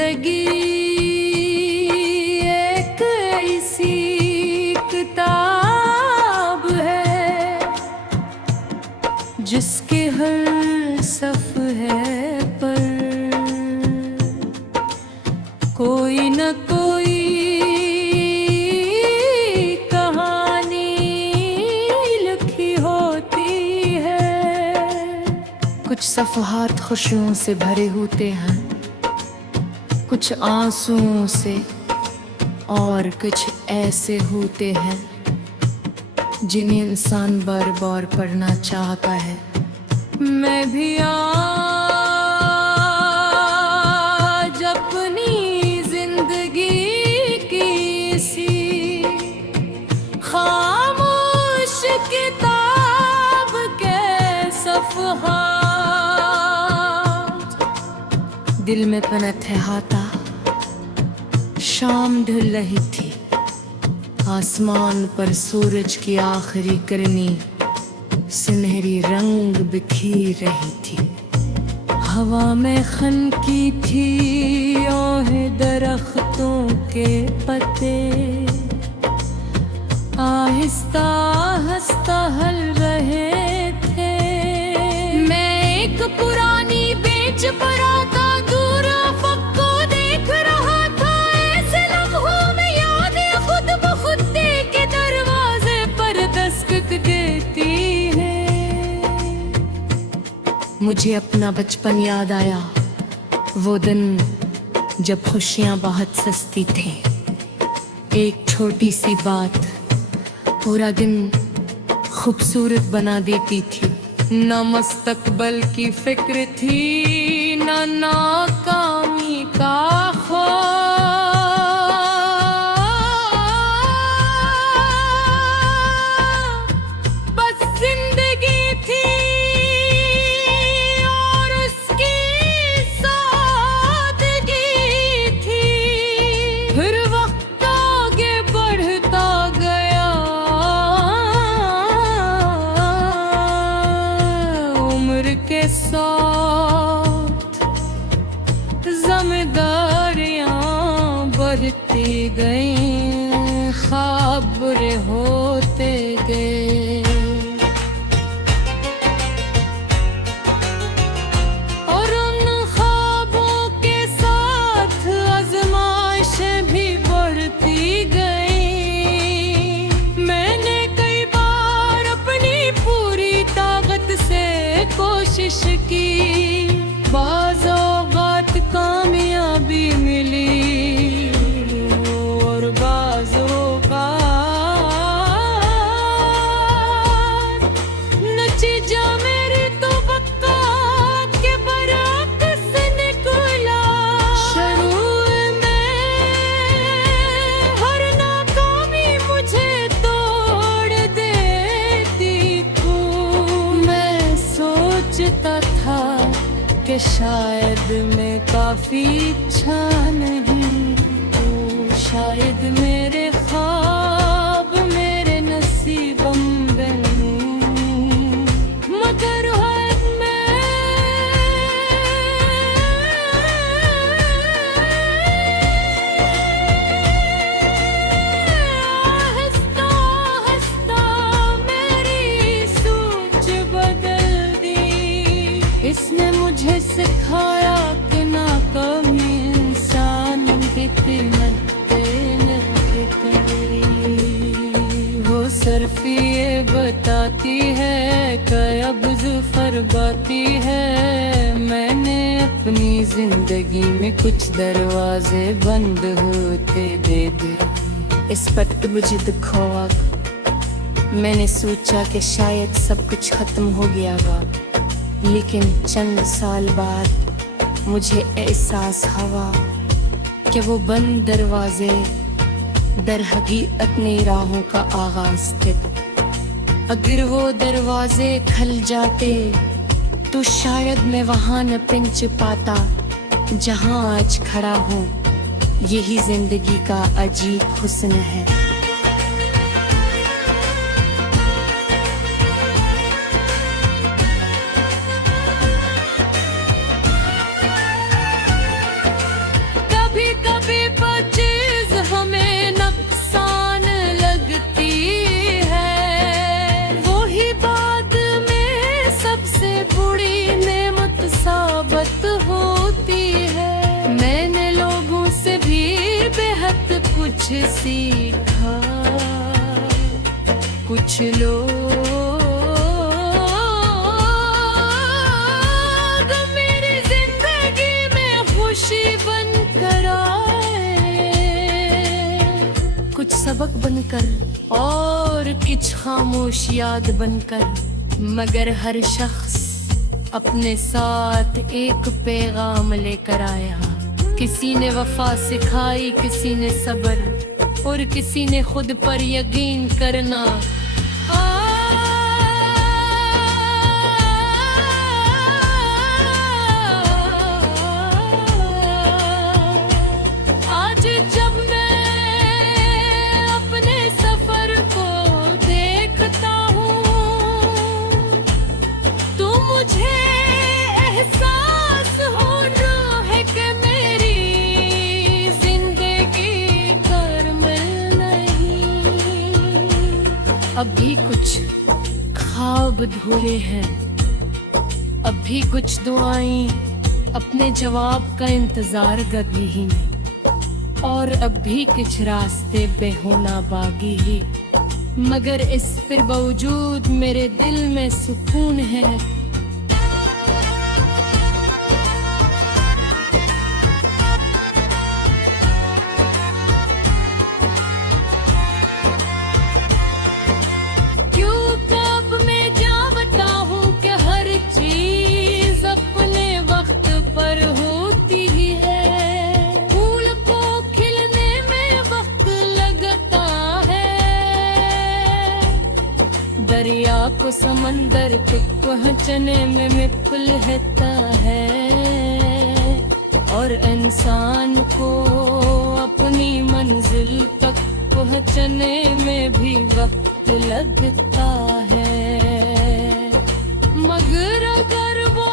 जिंदगी एक ऐसी किताब है जिसके हर सफ़हे पर कोई न कोई कहानी लिखी होती है। कुछ सफ़हात खुशियों से भरे होते हैं, कुछ आंसुओं से, और कुछ ऐसे होते हैं जिन्हें इंसान बार बार पढ़ना चाहता है। मैं भी आज अपनी जिंदगी की इसी खामोश किताब के सफ़हात दिल में पनते हाथा। शाम ढल रही थी, आसमान पर सूरज की आखिरी किरनी सुनहरी रंग बिखेर रही थी। हवा में खनकी थी ओहे दरख्तों के पत्ते, आहिस्ता आहिस्ता हल रहे थे। मैं एक पुरानी बेंच पर आता दूर अफ़क़ को देख रहा था। ऐसे लम्हों में यादें खुद ब खुद के दरवाजे पर दस्तक देती है। मुझे अपना बचपन याद आया, वो दिन जब खुशियाँ बहुत सस्ती थी। एक छोटी सी बात पूरा दिन खूबसूरत बना देती थी। न मुस्तकबल की फिक्र थी, न नाकामी का खौफ। बस जिंदगी थी और उसकी सादगी थी। फिर वक्त आगे बढ़ता गया, उम्र के साथ ज़िम्मेदारियां बढ़ती गईं, ख्वाब बुरे होते गए। और उन ख्वाबों के साथ आज़माइशें भी बढ़ती गईं। मैंने कई बार अपनी पूरी ताकत से कोशिश की, बाज़ औक़ात कामयाबी मिली और बाज़ औक़ात नतीजा मेरी तवक्कुआत के बरअक्स निकला। शुरू में हर नाकामी मुझे तोड़ देती थी। मैं सोचता था कि शायद मैं काफी अच्छा नहीं हूँ, शायद मेरे ख्वाब मेरे नसीबम बहूँ। मगर हद में आहिस्ता आहिस्ता मेरी सोच बदल दी। इसने मुझे सिखाया कि नाकामी इंसान की कीमत नहीं करी। वो सिर्फ ये बताती है कि अब ज़फ़र बाकी है। मैंने अपनी जिंदगी में कुछ दरवाजे बंद होते देखे। इस वक्त मुझे दुख हुआ, मैंने सोचा कि शायद सब कुछ खत्म हो गया होगा। लेकिन चंद साल बाद मुझे एहसास हुआ कि वो बंद दरवाजे दर हकीकत नई राहों का आगाज थे। अगर वो दरवाजे खुल जाते तो शायद मैं वहाँ न पहुंच पाता जहाँ आज खड़ा हूँ। यही जिंदगी का अजीब हुस्न है। सीखा। कुछ लोग मेरी जिंदगी में खुशी बनकर आए, कुछ सबक बनकर और कुछ खामोश याद बनकर, मगर हर शख्स अपने साथ एक पैगाम लेकर आया। किसी ने वफा सिखाई, किसी ने सब्र और किसी ने खुद पर यकीन करना। आज जब मैं अपने सफर को देखता हूँ तो मुझे एहसास हो रहा है कि मेरी जिंदगी करमल नहीं। अभी कुछ ख्वाब धुए हैं, अभी कुछ दुआएं अपने जवाब का इंतजार कर रही हैं, और अब भी कुछ रास्ते बेहोना बागी ही, मगर इस पर बावजूद मेरे दिल में सुकून है। क्यों कब मैं जा बताऊं कि हर चीज अपने वक्त पर होती ही है। फूल को खिलने में वक्त लगता है, दरिया को समंदर तक पहुंचने में विपुल रहता है, और इंसान को अपनी मंजिल तक पहुंचने में भी वक्त लगता है। मगर अगर वो